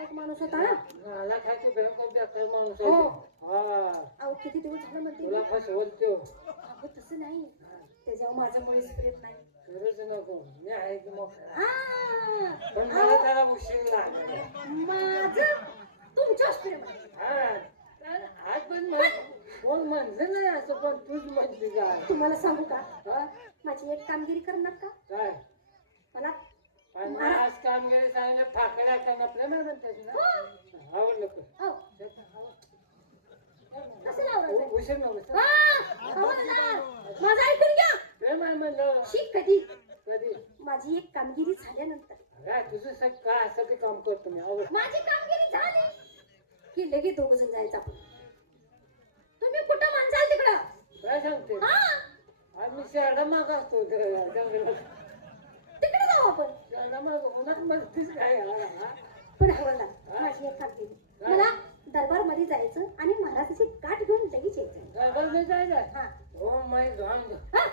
नालायक माणूस होता ना? मला काय तू भयंकर बेकार माणूस हो. हा. अहो किती दिवस झालं म्हणते तुला मी. अहो तसं नाही. त्याच्यावर माझं मुळीच प्रेम नाही. खरंच नको. मी आहे की मग आ, पण मला त्याला उशीर लागला. माझं तुमच्यावर प्रेम आहे. हा. तर आज पण मला- कोण म्हणलं नाही असं पण तूच म्हणली का? तुम्हाला सांगू का? हा? माझी एक कामगिरी करणार का? काय? मला आणि आज कामगिरी सांगितलं फाकड्या का नपल्या नाही म्हणतात ना? आवडलं का हो. कसं लावलं उशीर नव्हतं हा, खबरदार. माझं ऐकून घ्या. प्रेम आहे म्हणलं. शिक कधी. कधी? माझी एक कामगिरी झाल्यानंतर. काय तुझं सग काय असं ते काम करतो मी? आवड. माझी कामगिरी झाली. की लगेच दोघ जण जायचं आपण. तुम्ही कुठं म्हणसाल तिकडं? काय सांगते? हा. आम्ही शेरडा माग असतो जंगलात तिकडे जाऊ आपण शेरडा माग उन्हात मस्तीच काय हा? पण हवलदार माझी एक कामगिरी मला दरबारमध्ये जायचं आणि महाराजाची गाठ घेऊन लगेच यायचं. ड्रायव्हर नाही जायचं हा. हो माय गॉड. हा?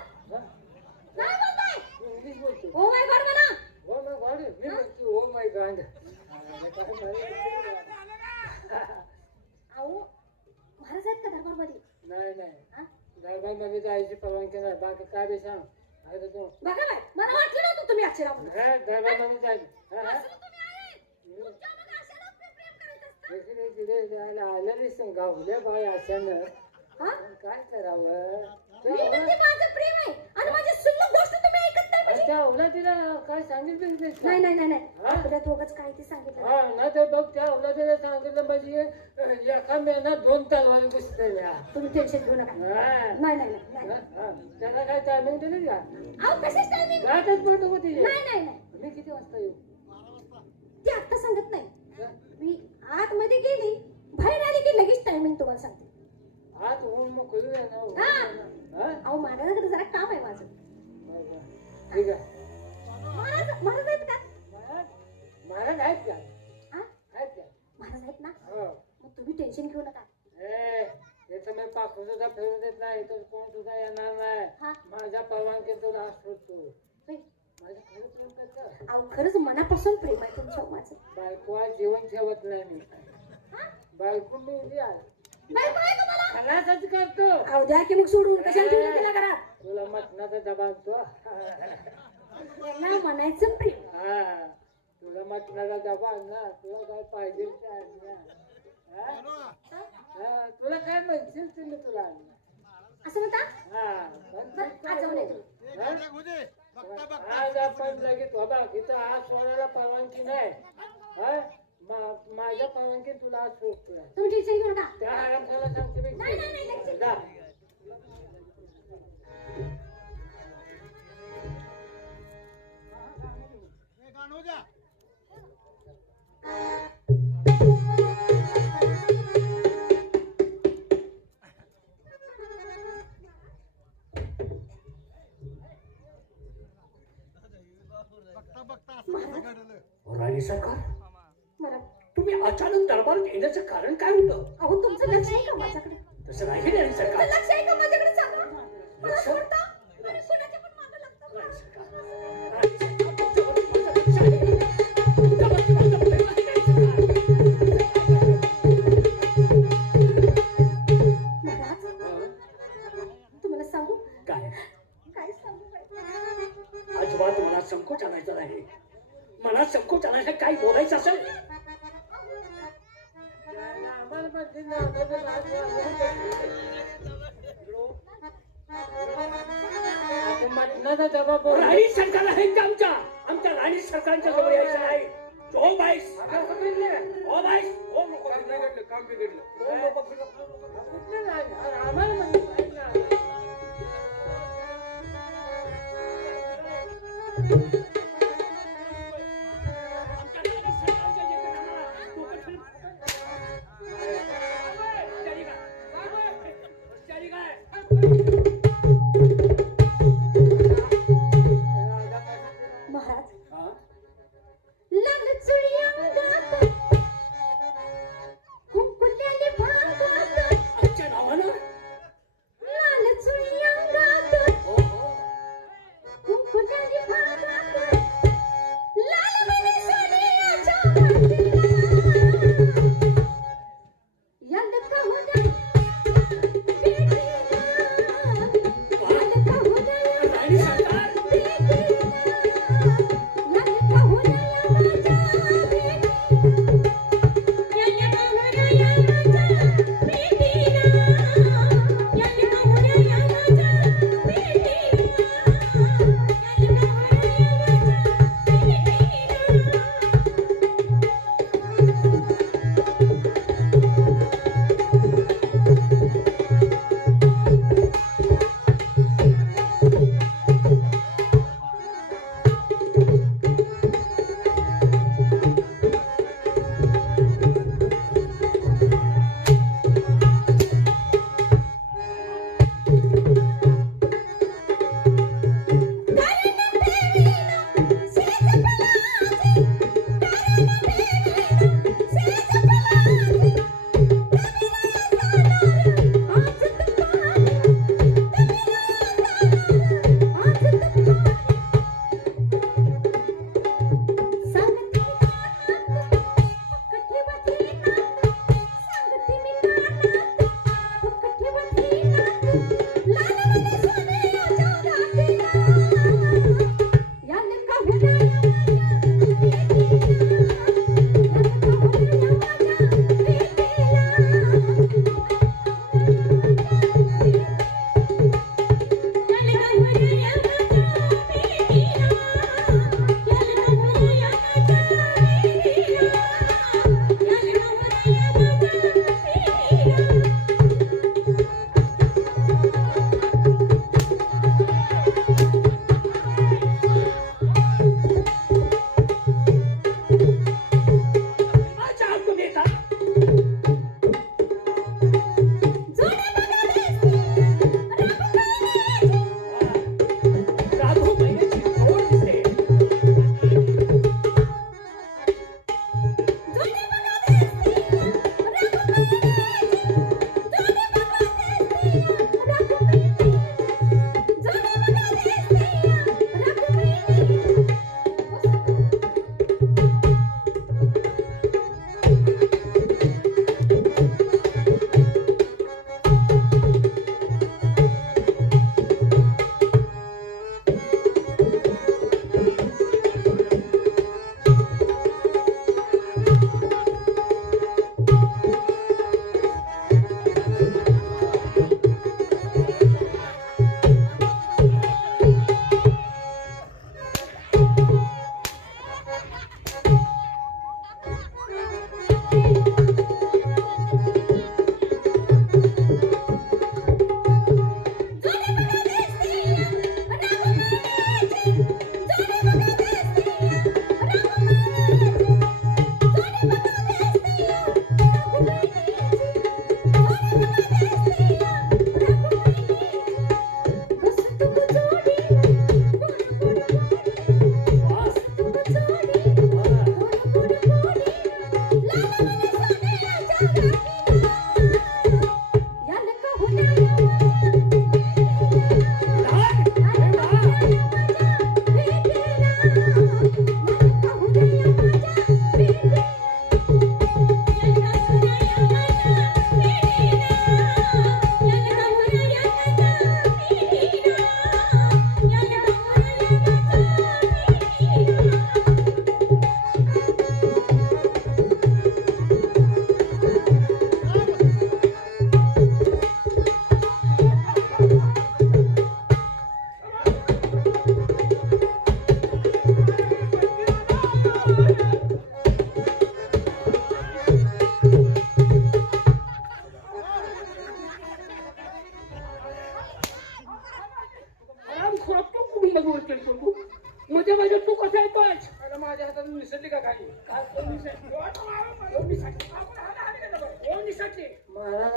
काय बोलताय? इंग्लिश बोलतो ओ माय गॉड म्हणा. हो माय गॉड मी बोलतो माय गॉड. अहो महाराज आहेत का दरबारमध्ये नाही नाही. हा? दरबारमध्ये जायची परवानगी नाही. बाकी काय बी सांग. बघा बाय मला वाटलं नव्हतं तुम्ही अक्षरा म्हणून हा हा, हा? असं तुम्ही आहे. तुमच्या मग अक्षरावर प्रेम करत असता. बाय अशानं हा? काय करावं मी माझं प्रेम आहे आणि माझी सुल्लक गोष्ट तुम्ही त्या औलादीला काय सांगितलं की? नाही नाही नाही नाही हा? आपल्या दोघच काय ते सांगितलं हा ना ते बघ त्या औलादीला सांगितलं म्हणजे अं, एका दोन तलवारी घुसलेल्या तुम्ही टेन्शन घेऊ नका हा. नाही नाही नाही नाही. हा, हा. त्याला काय टायमिंग दिली का अहो कशाच टायमिंग गाठच पडतो होती नाही नाही नाही मी किती वाजता येऊ ते आता सांगत नाही हा? मी आतमध्ये गेली बाहेर आली की लगेच टायमिंग तुम्हाला सांगते आज ऊन मोकळी आहे ना ऊन हा. आहे ना. हा? अहो महाराजाकडे जरा काम आहे माझं बरं. ठीक आहे. महाराज महाराज आहेत का? महाराज महाराज आहेत का? हा? आहेत का? महाराज आहेत ना? हो. मग तुम्ही टेन्शन घेऊ नका. ए याचं मी पाखरू सुद्धा देत नाही तर कोण सुद्धा येणार नाही. माझ्या परवानगी तुला सोडतो होय. माझं खरं प्रेम करतं अहो खरंच मनापासून प्रेम आहे माझं. बायकोला जीवन ठेवत नाही मी. हा? बायको मी उभी आहे. खलासच करतो. अहो द्या की मग सोडून. कशाला ठेवलं तिला घरात? तुला मटणाचा डबा आणतो मला म्हणायचं प्रेम हा तुला मटणाचा डबा आणला तुला काय पाहिजे ते आणणार हा? हा, तुला काय म्हणशील ते मी तुला आणणार. असं म्हणता? हा पण बरं, तू आज जाऊन येतो. हा? आज आपण लगेच बाबा इथं आज सोडायला परवानगी नाही. हा? मा- माझ्या परवानगी तुला आज सोडतोय त्या आरामशाला सांगतो मी नाही, नाही, नाही, लगेच. जा. अचानक दरबार येण्याचं कारण काय होतं? अहो तुमचं लक्ष आहे का माझ्याकडे? तसं नाही तुमचं सरकार लक्ष आहे का माझ्याकडे सांगा मला लक्ष? सोडता आणि कोणाच्या पण मागं लागतं राणी सरकार, राणी सरकार, तुमच्यावरती माझं लक्ष आहे. तुमच्यावरती माझं प्रेम आहे, राणी महाराज सरकार. तुम्हाला सांगू? काय? काय सांगू बाई? अजिबात मला संकोच आणायचा नाही. मला संकोच आणायचं काही बोलायचं असेल? राणी सरकार आहे का आमच्या आमच्या राणी सरकारच्या जवळ यायचं नाही जो बाईस आता समजलं? ओ बाईस ओ नको काम बिघडलं कुठलं नाही अरे आम्हाला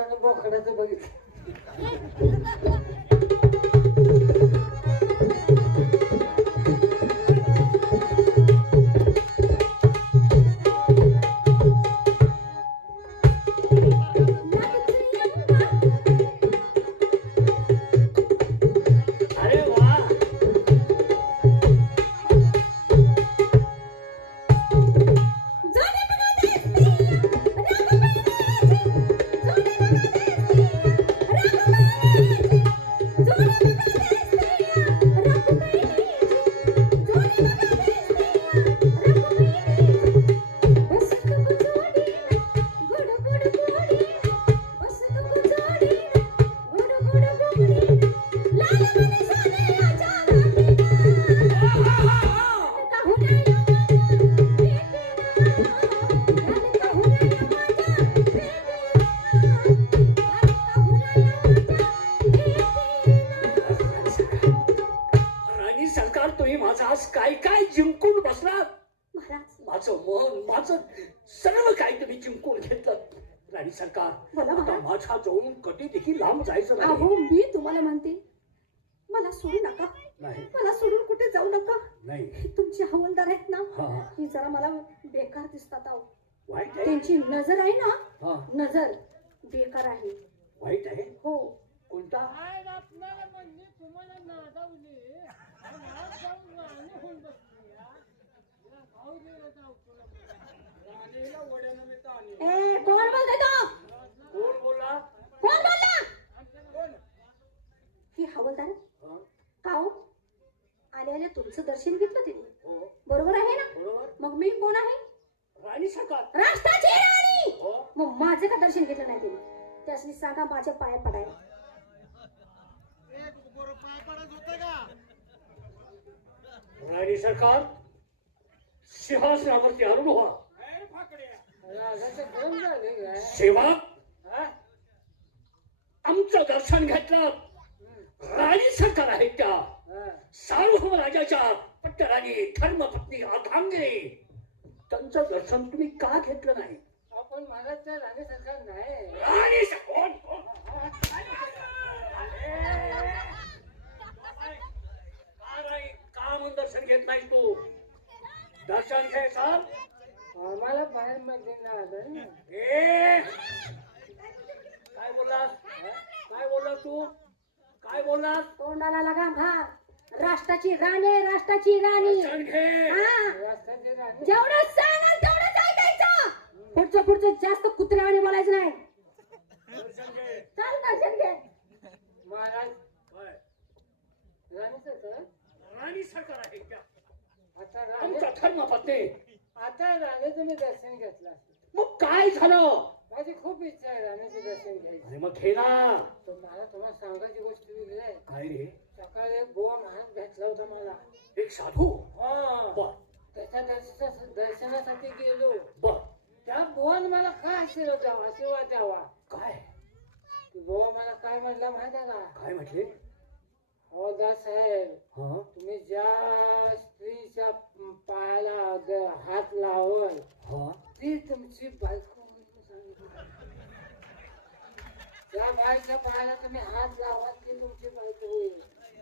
महाराजांना बोकडाचं बघितलं. राणी सरकार आता महाराज माझ्या जवळून कधी देखील लांब जायचं नाही. अहो मी तुम्हाला म्हणते. मला सोडू नका. नाही. मला सोडून कुठे जाऊ नका. नाही. तुमचे हवलदार आहेत ना. हा ही. जरा मला बेकार दिसतात अहो. वाईट आहे? त्यांची नजर आहे ना? हा. नजर. बेकार आहे. वाईट आहे? हो. कोणता? काय आपल्याला म्हणजे तुम्हाला नादावली. आज जाऊन राणी होऊन बसली या. या भाऊ गेला जाऊ तुला. राणीला वड्यानं मी ताणी. ए कोण बोलतोय तो कोण बोलला कोण बोलला कोण? ही हवलदार हा, का हो आले आले तुमचं दर्शन घेतलं तिने? हो. बरोबर आहे ना? मग मी कोण आहे? राणी सरकार राष्ट्राची राणी! हो. मग माझं का दर्शन घेतलं नाही तिने? त्यासनी सांगा माझ्या पाया पडायला राणी सरकार सिंहासनावरती व्हा. सेवक हा? आमचं दर्शन घेतलं. राणी सरकार आहेत त्या. सार्वभौम राजाच्या पट्टराणी धर्मपत्नी अर्धांगिनी त्यांचं दर्शन तुम्ही का घेतलं नाही? आपण महाराजच्या राणी सरकार नाही. राणी कोण? का म्हणून दर्शन घेत नाही तू? दर्शन घ्यायचं? आम्हाला बाहेर मध्ये आलं. ए! काय बोललास? काय बोललास तू? काय बोललास? तोंडाला लगा भा राष्ट्राची राणी आहे, राष्ट्राची राणी. हा. जेवढं सांगाल तेवढंच ऐकायचं. पुढचं पुढचं जास्त कुत्र्यावानी बोलायचं नाही. चाल दर्शन घे. महाराज. होय. राणी सरकार राणी सरकार आहे त्या आता राणी आमचा धर्मपत्नी आता राणी तुम्ही दर्शन घेतलं मग काय झालं? माझी खूप इच्छा आहे राणीचे दर्शन घ्यायची. अरे मग घे ना. मला तुम्हाला सांगायची गोष्ट वेगळी आहे. काय रे? सकाळी एक गोवा महाराज भेटला होता मला. एक साधू? हा. बर. त्याच्या दर्शना- दर्शनासाठी गेलो. बर. त्या बुवान मला काय आशीर्वाद द्यावा आशीर्वाद द्यावा? काय? बुवा मला काय म्हटलं माहिती आहे का? काय म्हटले? हवालदार साहेब. हा? तुम्ही ज्या स्त्रीच्या पायाला ग- हात लावल हा? ती तुमची बायको म्हणून सांगितलं. त्या बाईच्या पायाला तुम्ही हात लावा ती तुमची बायको होईल.